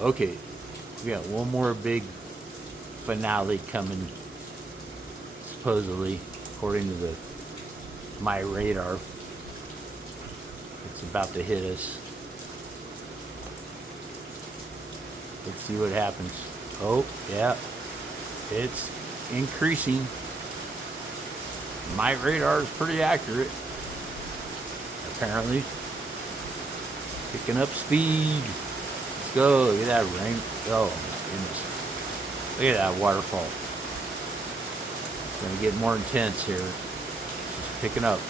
Okay, we got one more big finale coming, supposedly, according to my radar. It's about to hit us. Let's see what happens. Oh, yeah, it's increasing. My radar is pretty accurate, apparently. Picking up speed. Let's go. Look at that rain. Oh, my goodness. Look at that waterfall. It's going to get more intense here. Just picking up.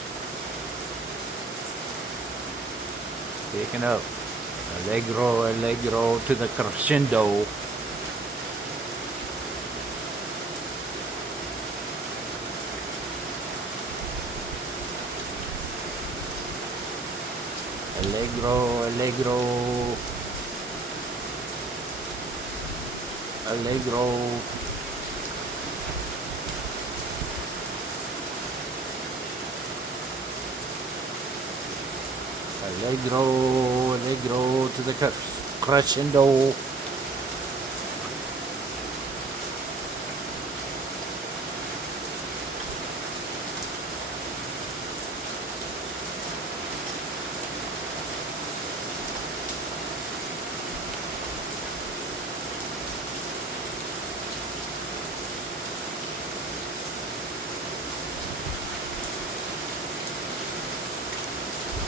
Picking up. Allegro, allegro to the crescendo. Allegro, allegro. Allegro. Allegro, allegro to the crescendo.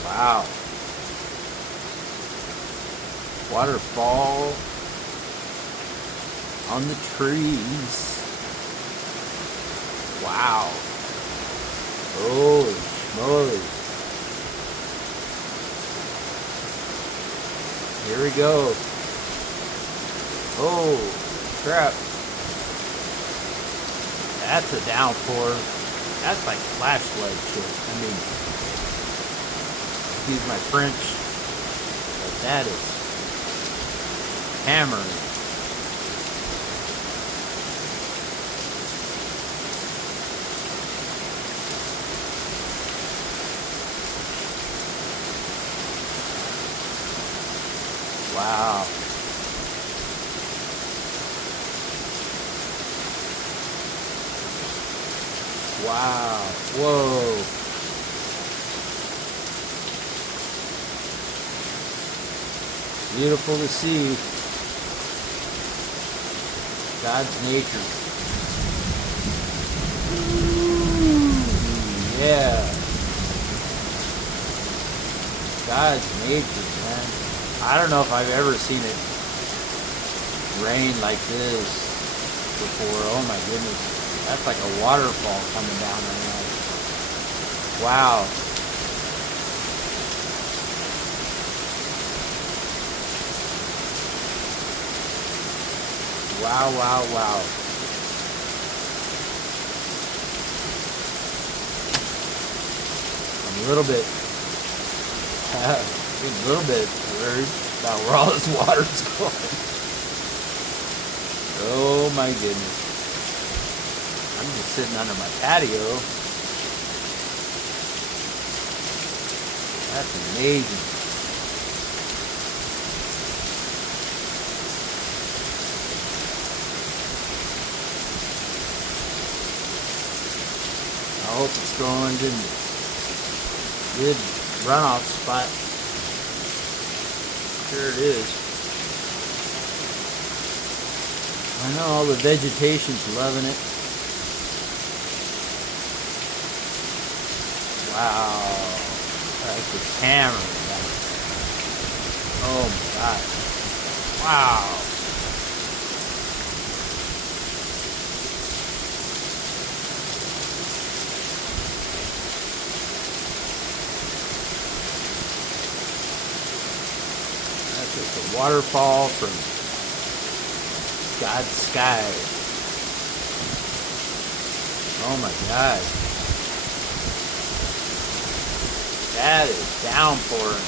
Wow. Waterfall on the trees. Wow. Holy moly. Here we go. Oh, crap. That's a downpour. That's like flashlight shit. I mean, excuse my French, but that is hammering. Wow. Wow. Whoa. Beautiful to see. God's nature. Yeah. God's nature, man. I don't know if I've ever seen it rain like this before. Oh my goodness. That's like a waterfall coming down right now. Wow. Wow, wow, wow. I'm a little bit worried about where all this water's going. Oh my goodness. I'm just sitting under my patio. That's amazing. I hope it's going to good runoff spot. Sure it is. I know all the vegetation's loving it. Wow. That's just hammering down. Oh my God. Wow. That's just a waterfall from God's sky. Oh my God. That is downpouring.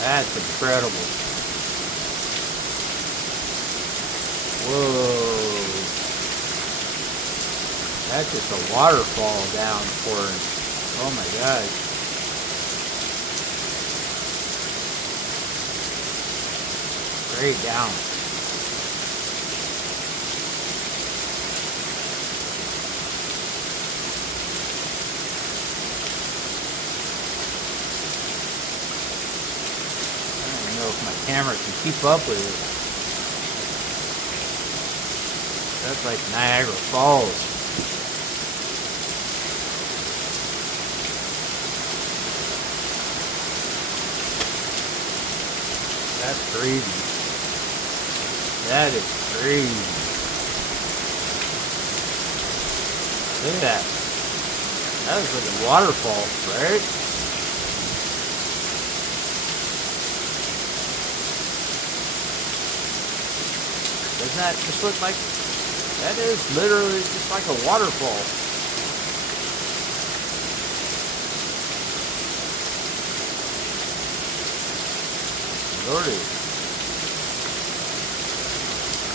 That's incredible. Whoa. That's just a waterfall down pouring. Oh my gosh. Straight down. I don't even know if my camera can keep up with it. That's like Niagara Falls. That's crazy. That is crazy. Look at that. That was like a waterfall, right? Doesn't that just look like... That is literally just like a waterfall. Lordy.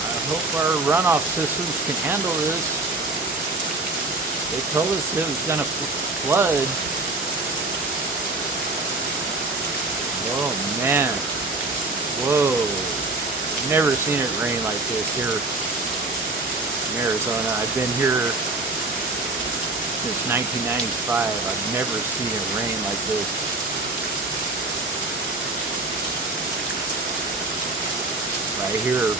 I hope our runoff systems can handle this. They told us it was going to flood. Oh man. Whoa. I've never seen it rain like this here in Arizona. I've been here since 1995. I've never seen it rain like this. Right here in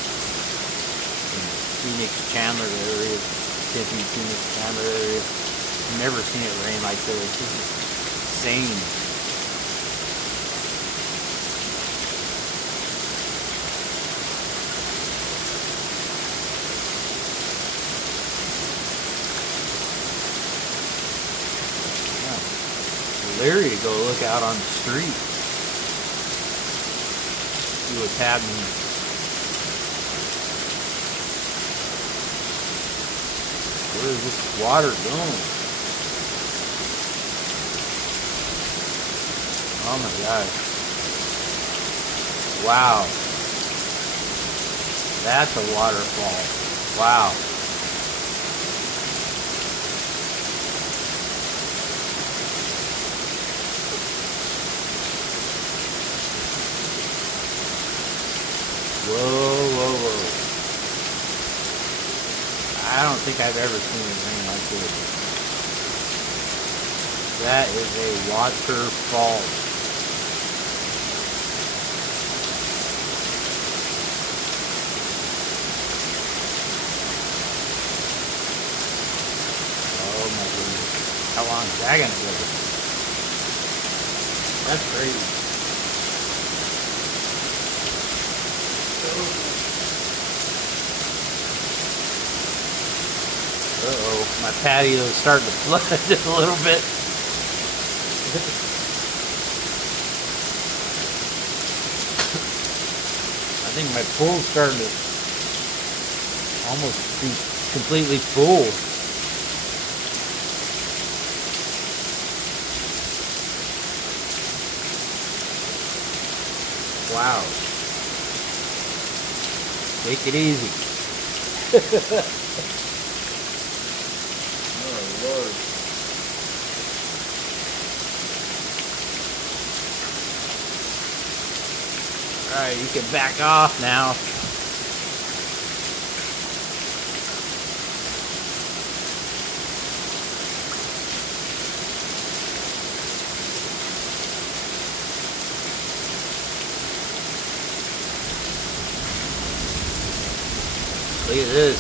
Phoenix, Chandler area, Tempe, Phoenix, Chandler area. I've never seen it rain like this. This is insane. Leery to go look out on the street, see what's happening. Where is this water going? Oh my gosh. Wow. That's a waterfall. Wow. Whoa, whoa, whoa. I don't think I've ever seen it rain like this. That is a waterfall. Oh my goodness. How long is that going to go? That's crazy. Uh-oh, my patio is starting to flood just a little bit. I think my pool's starting to almost be completely full. Wow. Take it easy. Oh, Lord. Alright, you can back off now. Look at this.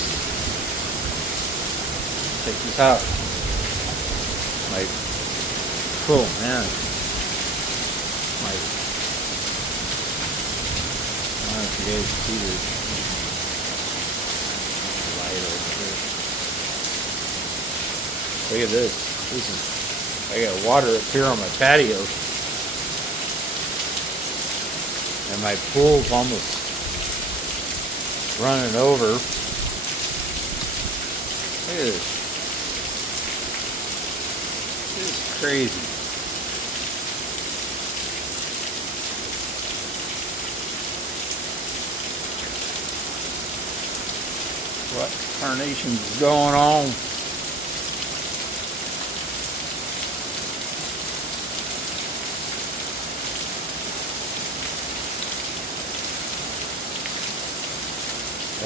Check this out. Like, cool, man. Like, I don't know if you guys see this light over here. Look at this. This is, I got water up here on my patio. And my pool's almost running over. Look at this. This is crazy. What carnation's going on?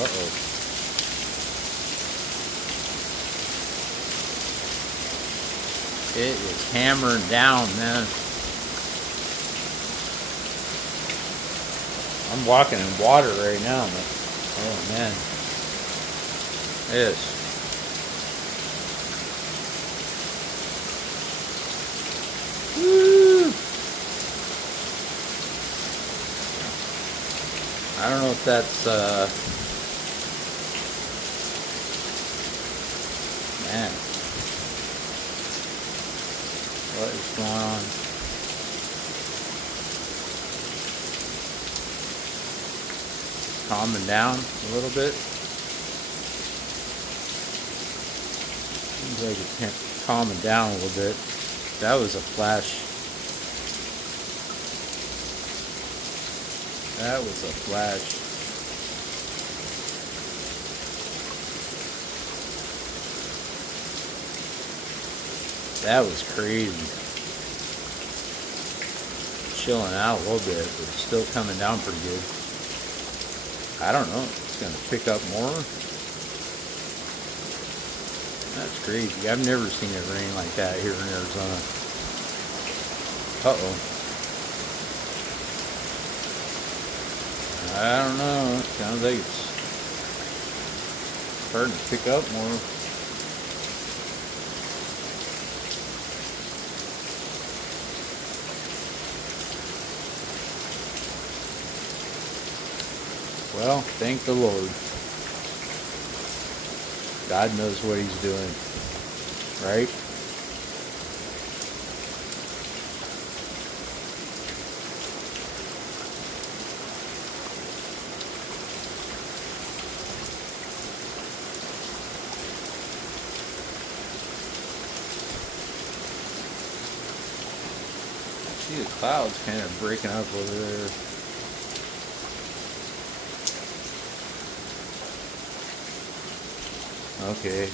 Uh-oh. It is hammering down, man. I'm walking in water right now, but oh man. Yes. Woo! I don't know if that's man. What is going on? Calming down a little bit. Seems like it's calming down a little bit. That was a flash. That was a flash. That was crazy. Chilling out a little bit, but still coming down pretty good. I don't know. It's going to pick up more. That's crazy. I've never seen it rain like that here in Arizona. Uh-oh. I don't know. It sounds like it's starting to pick up more. Well, thank the Lord. God knows what He's doing, right? I see the clouds kind of breaking up over there. Okay.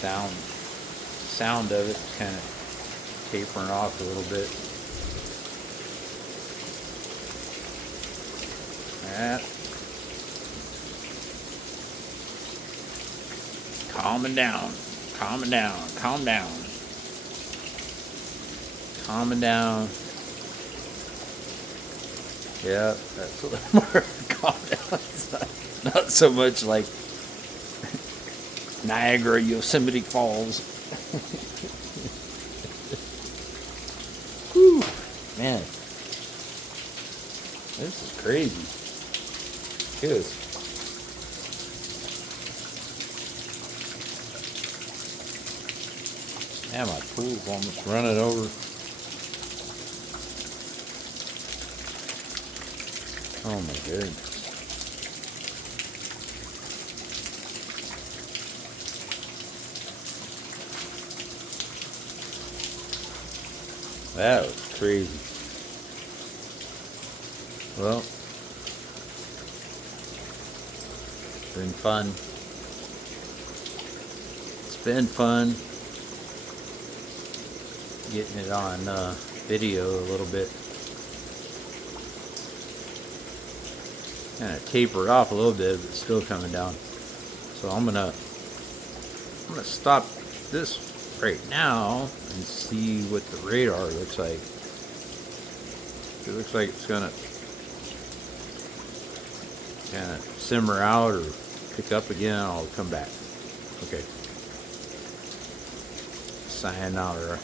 Sound of it kind of tapering off a little bit. That. Calming down. Calming down. Calm down. Calming down. Yeah, that's a little more calm down. Not so much like Niagara, Yosemite Falls. Whew, man, this is crazy. It is. Man, my pool's almost running over. Oh my goodness. That was crazy. Well, it's been fun. It's been fun getting it on video a little bit. Kind of tapered off a little bit, but still coming down. So I'm gonna stop this right now and see what the radar looks like. It looks like it's gonna kind of simmer out or pick up again. I'll come back. Okay. Sayonara.